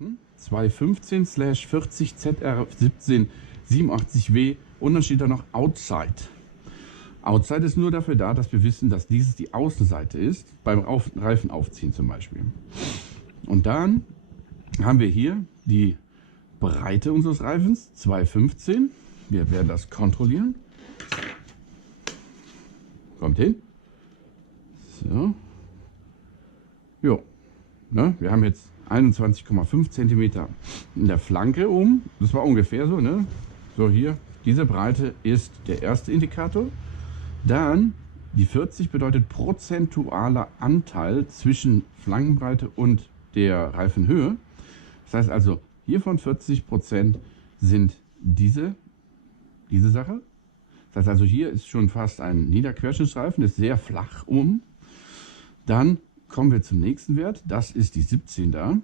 machen. 215/40 ZR1787W und dann steht da noch Outside. Outside ist nur dafür da, dass wir wissen, dass dieses die Außenseite ist, beim Reifen aufziehen zum Beispiel. Und dann haben wir hier die Breite unseres Reifens, 215. Wir werden das kontrollieren. Kommt hin. So. Jo. Ne? Wir haben jetzt 21,5 cm in der Flanke oben. Das war ungefähr so. Ne? So hier. Diese Breite ist der erste Indikator. Dann die 40 bedeutet prozentualer Anteil zwischen Flankenbreite und der Reifenhöhe. Das heißt also, hiervon 40% sind diese Sache. Das heißt also, hier ist schon fast ein Niederquerschnittsreifen, ist sehr flach um. Dann kommen wir zum nächsten Wert, das ist die 17 da.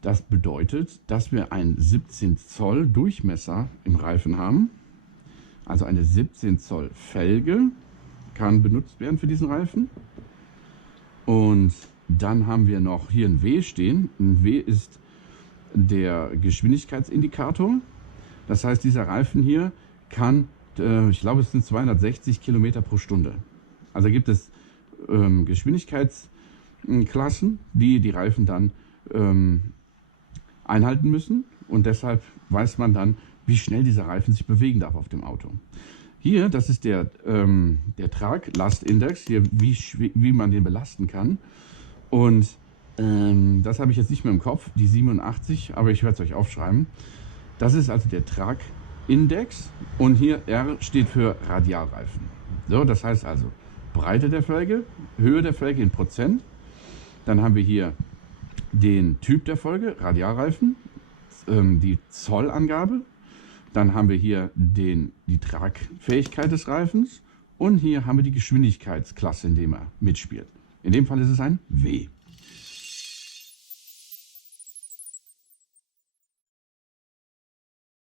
Das bedeutet, dass wir einen 17 Zoll Durchmesser im Reifen haben. Also eine 17 Zoll Felge kann benutzt werden für diesen Reifen. Und dann haben wir noch hier ein W stehen. Ein W ist der Geschwindigkeitsindikator. Das heißt, dieser Reifen hier kann, ich glaube, es sind 260 Kilometer pro Stunde. Also gibt es Geschwindigkeitsklassen, die Reifen dann einhalten müssen. Und deshalb weiß man dann, wie schnell dieser Reifen sich bewegen darf auf dem Auto. Hier, das ist der Traglastindex, hier wie man den belasten kann. Und das habe ich jetzt nicht mehr im Kopf, die 87, aber ich werde es euch aufschreiben. Das ist also der Tragindex und hier R steht für Radialreifen. So, das heißt also Breite der Felge, Höhe der Felge in Prozent. Dann haben wir hier den Typ der Felge, Radialreifen, die Zollangabe. Dann haben wir hier die Tragfähigkeit des Reifens und hier haben wir die Geschwindigkeitsklasse, in dem er mitspielt. In dem Fall ist es ein W.